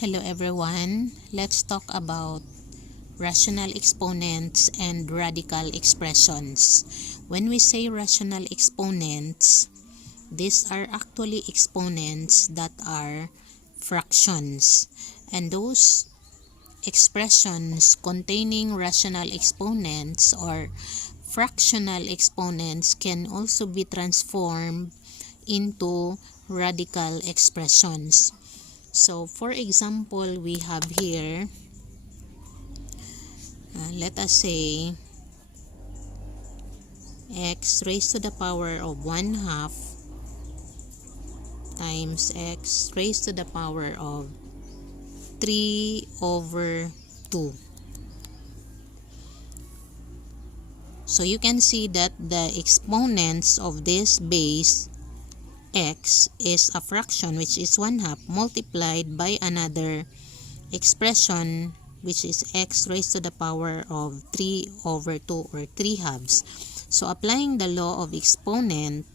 Hello everyone, let's talk about rational exponents and radical expressions. When we say rational exponents, these are actually exponents that are fractions, and those expressions containing rational exponents or fractional exponents can also be transformed into radical expressions. So, for example, we have here, let us say, x raised to the power of 1/2 times x raised to the power of 3/2. So, you can see that the exponents of this base x is a fraction, which is 1/2, multiplied by another expression, which is x raised to the power of 3/2 or 3/2. So applying the law of exponent,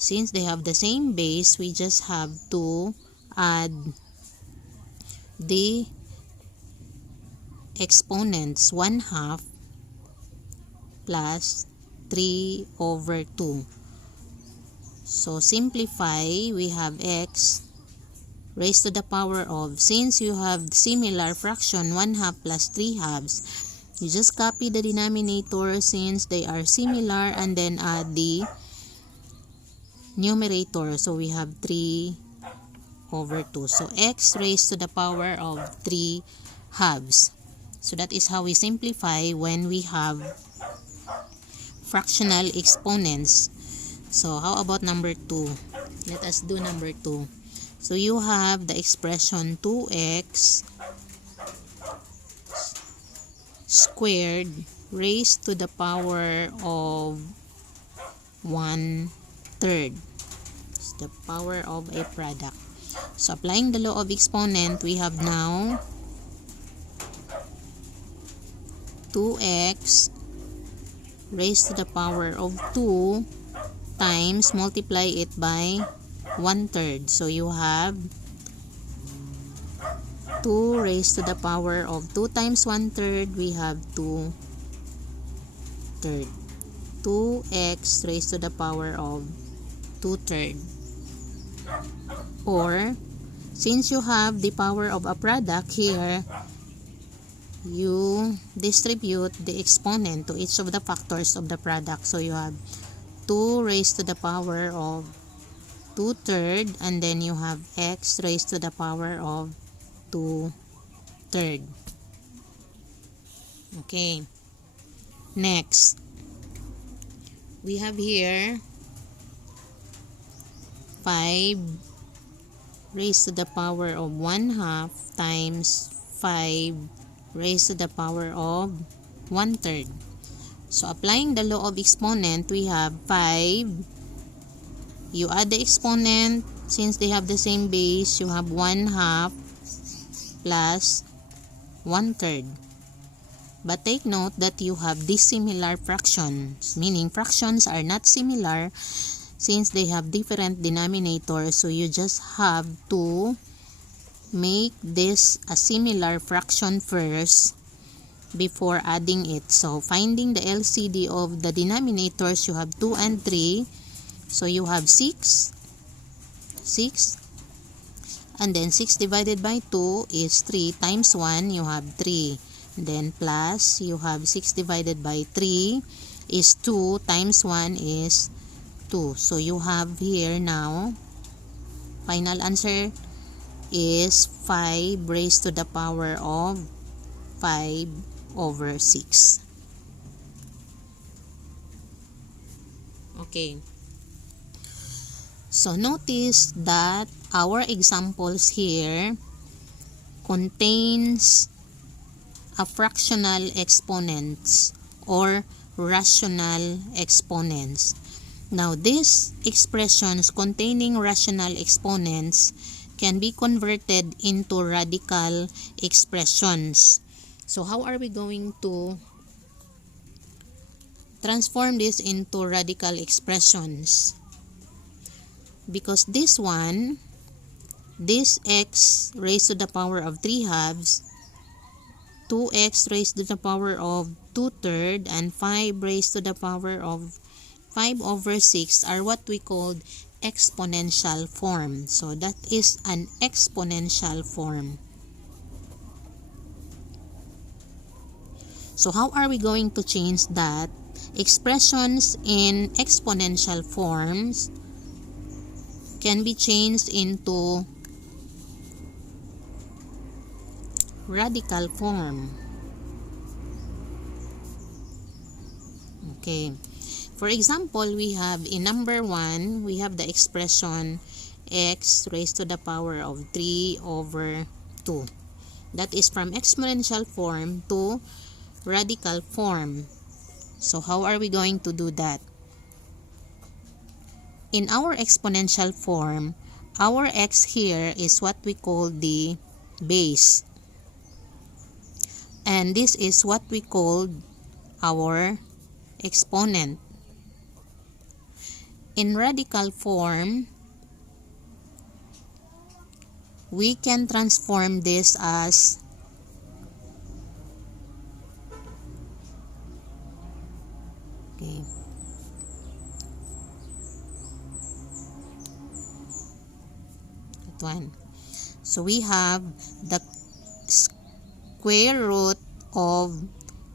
since they have the same base, we just have to add the exponents 1/2 plus 3/2. So simplify, we have x raised to the power of, since you have similar fraction 1/2 plus 3/2, you just copy the denominator since they are similar and then add the numerator. So we have 3/2. So x raised to the power of 3/2. So that is how we simplify when we have fractional exponents. So how about number 2? Let us do number 2. So you have the expression 2x squared raised to the power of 1/3. It's the power of a product. So applying the law of exponent, we have now 2x raised to the power of 2 times multiply it by 1/3. So you have 2 raised to the power of 2 times 1/3, we have 2/3. 2x raised to the power of 2/3. Or, since you have the power of a product here, you distribute the exponent to each of the factors of the product. So you have 2 raised to the power of 2/3, and then you have x raised to the power of 2/3. Okay. Next, we have here 5 raised to the power of 1/2 times 5 raised to the power of 1/3. So applying the law of exponent, we have 5. You add the exponent, since they have the same base, you have 1/2 plus 1/3. But take note that you have dissimilar fractions, meaning fractions are not similar since they have different denominators. So you just have to make this a similar fraction first before adding it. So finding the LCD of the denominators, you have 2 and 3. So you have 6, and then 6 divided by 2 is 3 times 1, you have 3. And then plus, you have 6 divided by 3 is 2 times 1 is 2. So you have here now, final answer is 5 raised to the power of 5/6. Okay. So notice that our examples here contains a fractional exponents or rational exponents. Now these expressions containing rational exponents can be converted into radical expressions. So how are we going to transform this into radical expressions? Because this one this x raised to the power of 3 halves, 2x raised to the power of 2/3, and 5 raised to the power of 5/6 are what we called exponential form. So that is an exponential form. So how are we going to change that? Expressions in exponential forms can be changed into radical form. Okay. For example, we have in number 1, we have the expression x raised to the power of 3/2. That is from exponential form to radical form. So how are we going to do that? In our exponential form, our x here is what we call the base. And this is what we call our exponent. In radical form, we can transform this as that one. So we have the square root of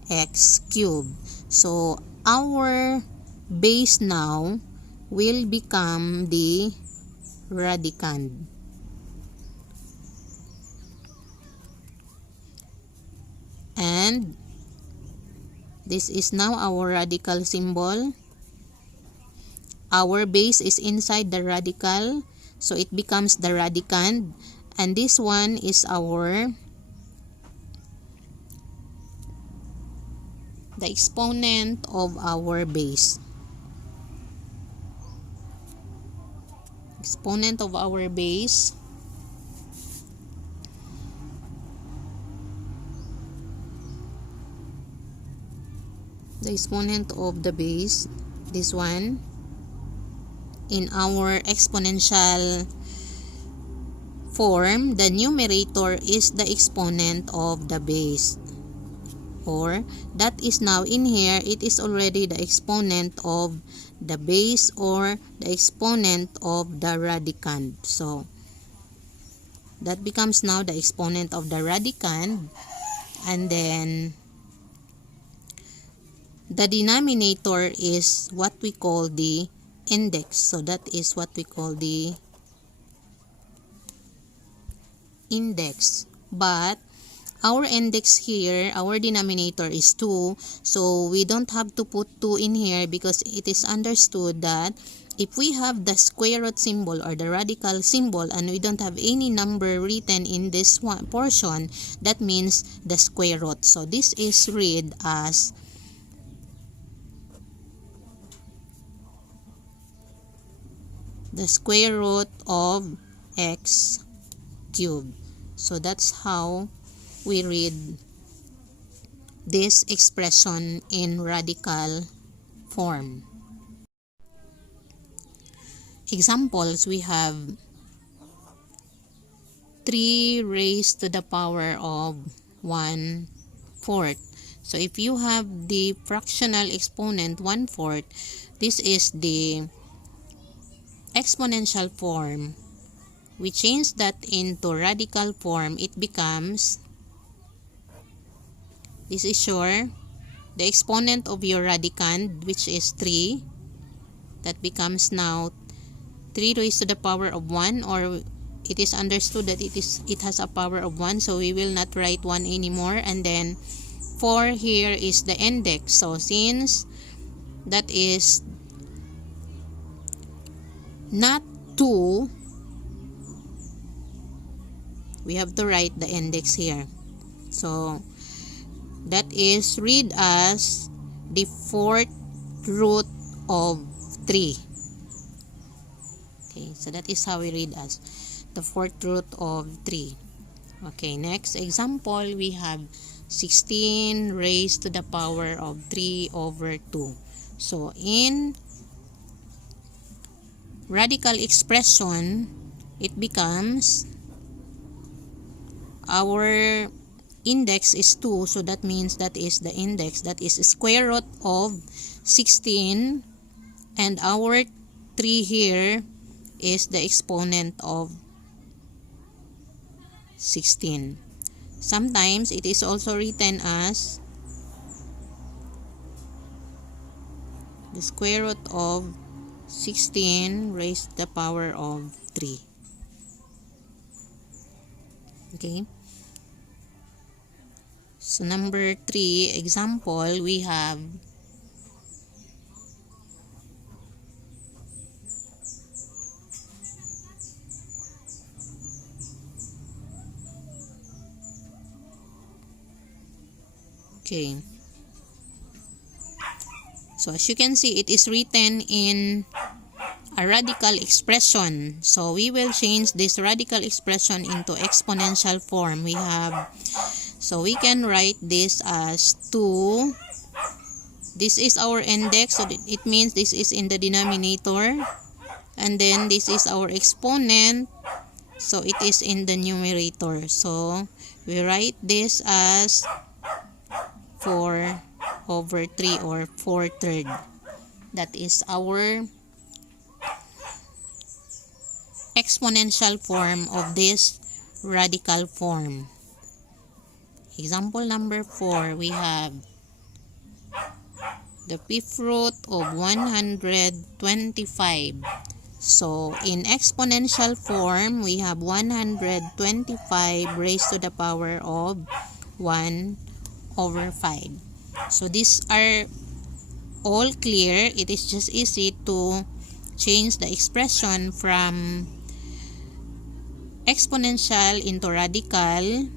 x cubed. So our base now will become the radicand. And this is now our radical symbol. Our base is inside the radical, so it becomes the radicand. And this one is the exponent of our base. Exponent of our base. The exponent of the base, this one. In our exponential form, the numerator is the exponent of the base. Or that is now in here, it is already the exponent of the base or the exponent of the radicand. So that becomes now the exponent of the radicand. And then the denominator is what we call the index. So that is what we call the index. But our index here, our denominator is 2. So we don't have to put 2 in here because it is understood that if we have the square root symbol or the radical symbol and we don't have any number written in this one portion, that means the square root. So this is read as the square root of x cubed. So that's how we read this expression in radical form. Examples, we have 3 raised to the power of 1/4. So if you have the fractional exponent 1/4, this is the exponential form. We change that into radical form. It becomes, this is your, the exponent of your radicand, which is 3. That becomes now 3 raised to the power of 1, or it is understood that it has a power of 1, so we will not write 1 anymore. And then 4 here is the index. So since that is not 2, we have to write the index here. So that is read as the 4th root of 3. Okay, so that is how we read as the 4th root of 3. Okay, next example, we have 16 raised to the power of 3/2. So in radical expression, it becomes, our index is 2, so that means that is the index, that is square root of 16, and our 3 here is the exponent of 16. Sometimes it is also written as the square root of 16 raised to the power of 3. Okay. So number 3 example, we have okay. So as you can see, it is written in a radical expression. So we will change this radical expression into exponential form. We have, so we can write this as 2. This is our index, so it means this is in the denominator. And then this is our exponent, so it is in the numerator. So we write this as 4 over 3 or 4/3. That is our exponential form of this radical form. Example number 4, we have the fifth root of 125. So in exponential form, we have 125 raised to the power of 1 over 5. So these are all clear. It is just easy to change the expression from exponential into radical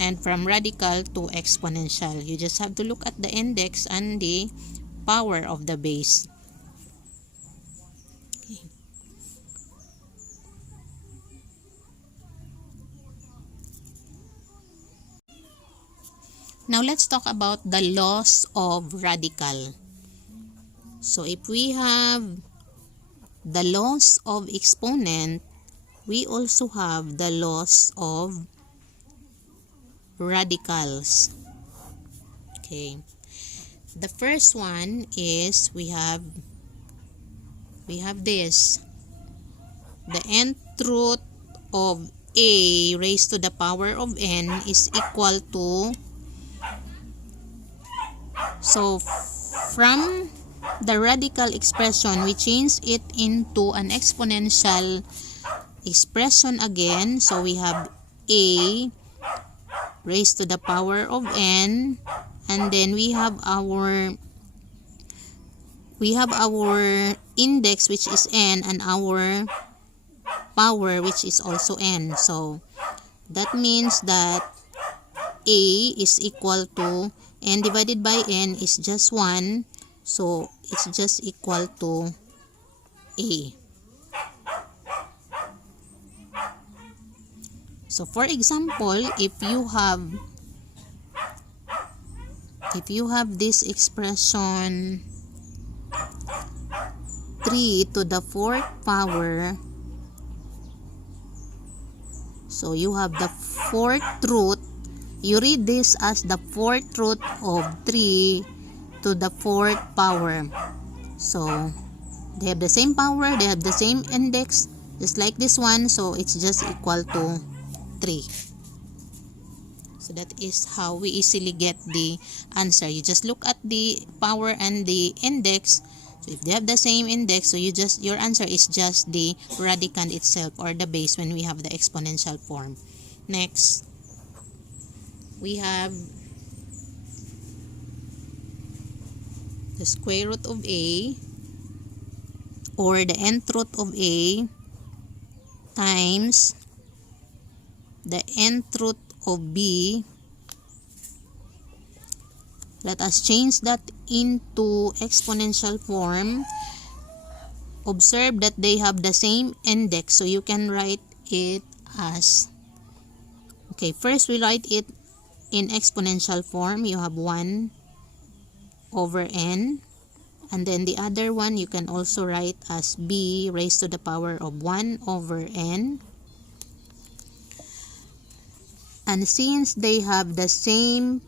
and from radical to exponential. You just have to look at the index and the power of the base. Okay. Now let's talk about the laws of radical. So if we have the laws of exponent, we also have the laws of radicals. Okay. The first one is we have this. The nth root of a raised to the power of n is equal to, so from the radical expression, we change it into an exponential expression again. So we have a raised to the power of n, and then we have our index, which is n, and our power, which is also n. So that means that a is equal to n divided by n is just 1, so it's just equal to a. So for example, if you have this expression 3 to the 4th power, so you have the 4th root, you read this as the 4th root of 3 to the 4th power. So they have the same power, they have the same index, just like this one, so it's just equal to 3. So that is how we easily get the answer. You just look at the power and the index. So if they have the same index, so your answer is just the radicand itself or the base when we have the exponential form. Next, we have the square root of a, or the nth root of a, times the nth root of b. Let us change that into exponential form. Observe that they have the same index, so you can write it as, okay, first we write it in exponential form. You have 1 over n, and then the other one you can also write as b raised to the power of 1 over n. And since they have the same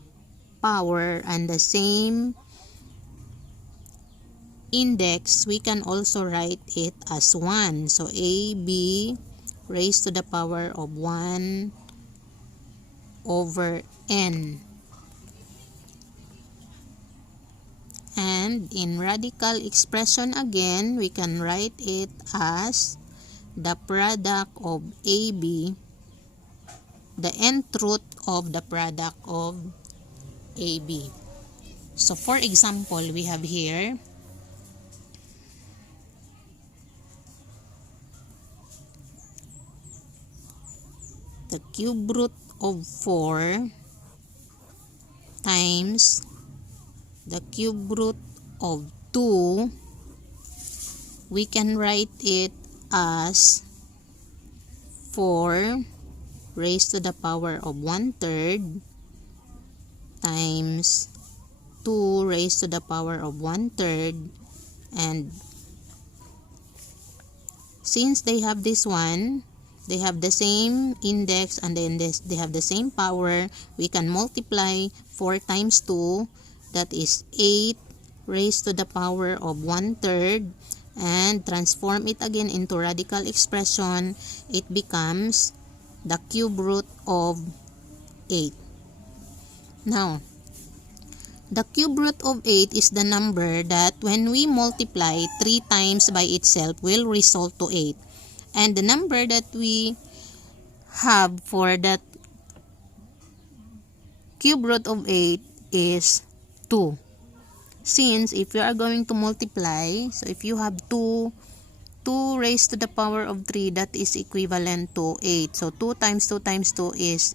power and the same index, we can also write it as 1. So AB raised to the power of 1 over n. And in radical expression again, we can write it as the product of AB, the nth root of the product of AB. So for example, we have here the cube root of 4 times the cube root of 2. We can write it as 4 raised to the power of 1/3 times 2 raised to the power of 1/3. And since they have this one, they have the same index and then they have the same power, we can multiply 4 times 2, that is 8 raised to the power of 1/3, and transform it again into radical expression. It becomes the cube root of 8. Now, the cube root of 8 is the number that when we multiply 3 times by itself will result to 8. And the number that we have for that cube root of 8 is 2. Since if you are going to multiply, so if you have 2 raised to the power of 3, that is equivalent to 8. So 2 times 2 times 2 is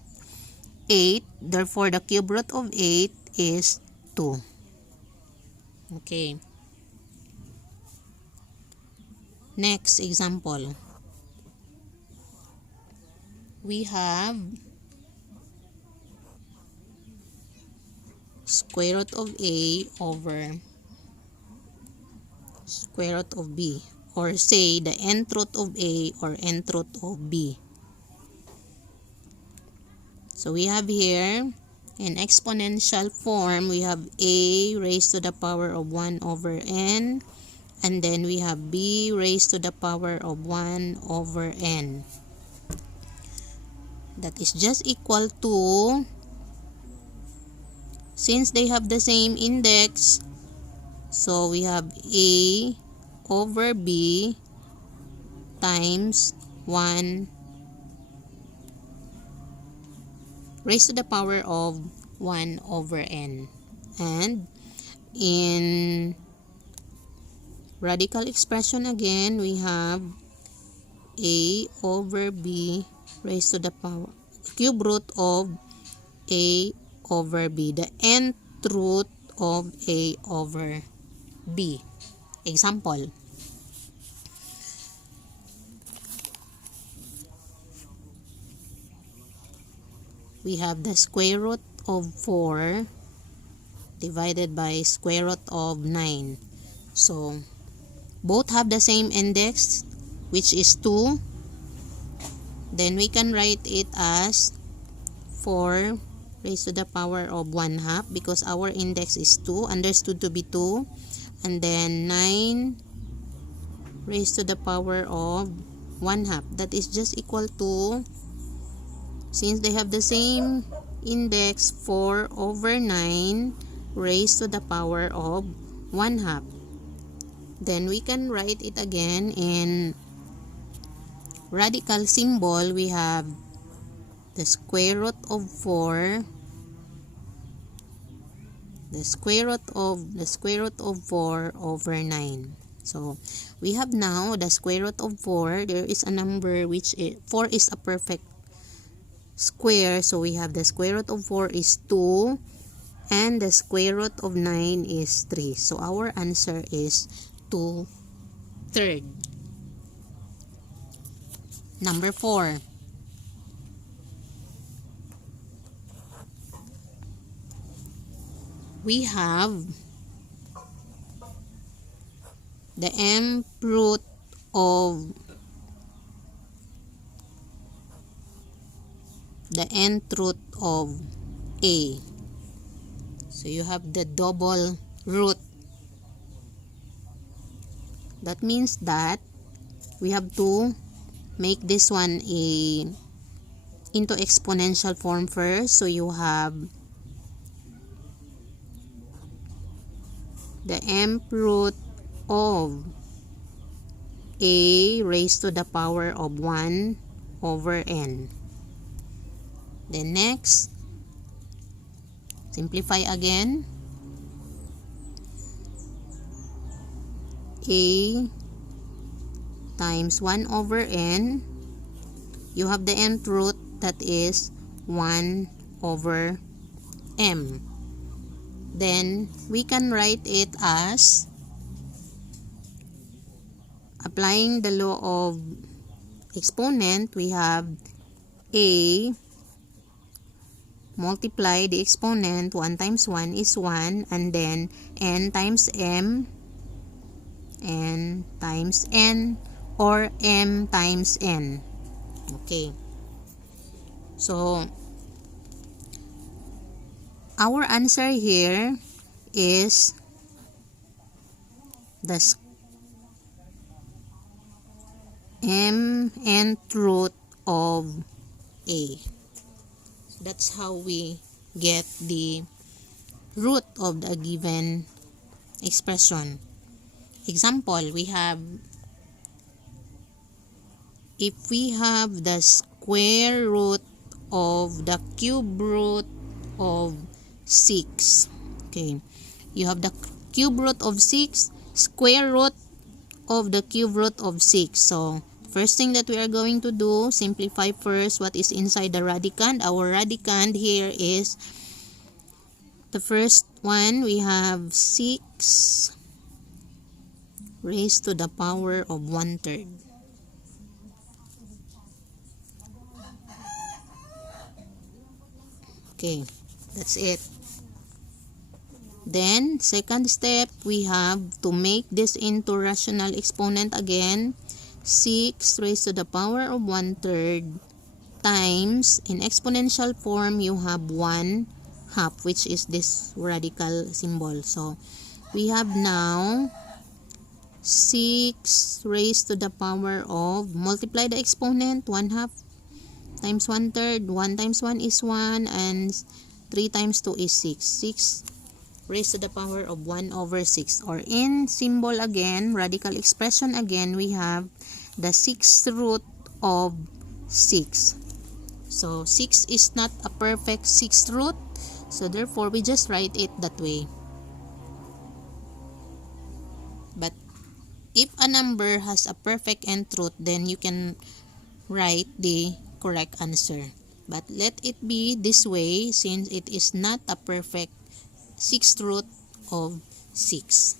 8. Therefore, the cube root of 8 is 2. Okay. Next example. We have square root of A over square root of B, or say the nth root of A or nth root of B. So we have here in exponential form, we have A raised to the power of 1 over n, and then we have B raised to the power of 1 over n. That is just equal to, since they have the same index, so we have A over B times 1 raised to the power of 1 over n. And in radical expression again, we have A over B raised to the power cube root of A over B, the nth root of A over B. Example. We have the square root of 4 divided by square root of 9. So, both have the same index, which is 2. Then we can write it as 4 raised to the power of 1/2 because our index is 2, understood to be 2. And then 9 raised to the power of 1/2. That is just equal to, since they have the same index, 4 over 9 raised to the power of 1/2. Then we can write it again in radical symbol. We have the square root of 4, the square root of 4 over 9. So we have now the square root of 4. There is a number which 4 is a perfect square, so we have the square root of 4 is 2 and the square root of 9 is 3. So our answer is 2/3. Number 4. We have the nth root of the nth root of a. So you have the double root. That means that we have to make this one into exponential form first. So you have the nth root of a raised to the power of 1 over n. Then next, simplify again. A times 1 over n. You have the nth root, that is 1 over m. Then we can write it as, applying the law of exponent, we have a multiply the exponent, 1 times 1 is 1, and then n times m, n times n, or m times n. Okay. So our answer here is the nth root of a. That's how we get the root of the given expression. Example, we have, if we have the square root of the cube root of 6. Okay, you have the cube root of 6, square root of the cube root of 6. So first thing that we are going to do, simplify first what is inside the radicand. Our radicand here is, the first one, we have 6 raised to the power of 1/3. Okay, that's it. Then second step, we have to make this into rational exponent again. 6 raised to the power of 1/3 times, in exponential form, you have 1/2, which is this radical symbol. So we have now 6 raised to the power of, multiply the exponent, 1/2 times 1/3. 1 times 1 is 1, and 3 times 2 is 6. 6 raised to the power of 1 over 6. Or in symbol again, radical expression again, we have the 6th root of 6. So 6 is not a perfect 6th root, so therefore we just write it that way. But if a number has a perfect nth root, then you can write the correct answer. But let it be this way, since it is not a perfect 6th root of 6.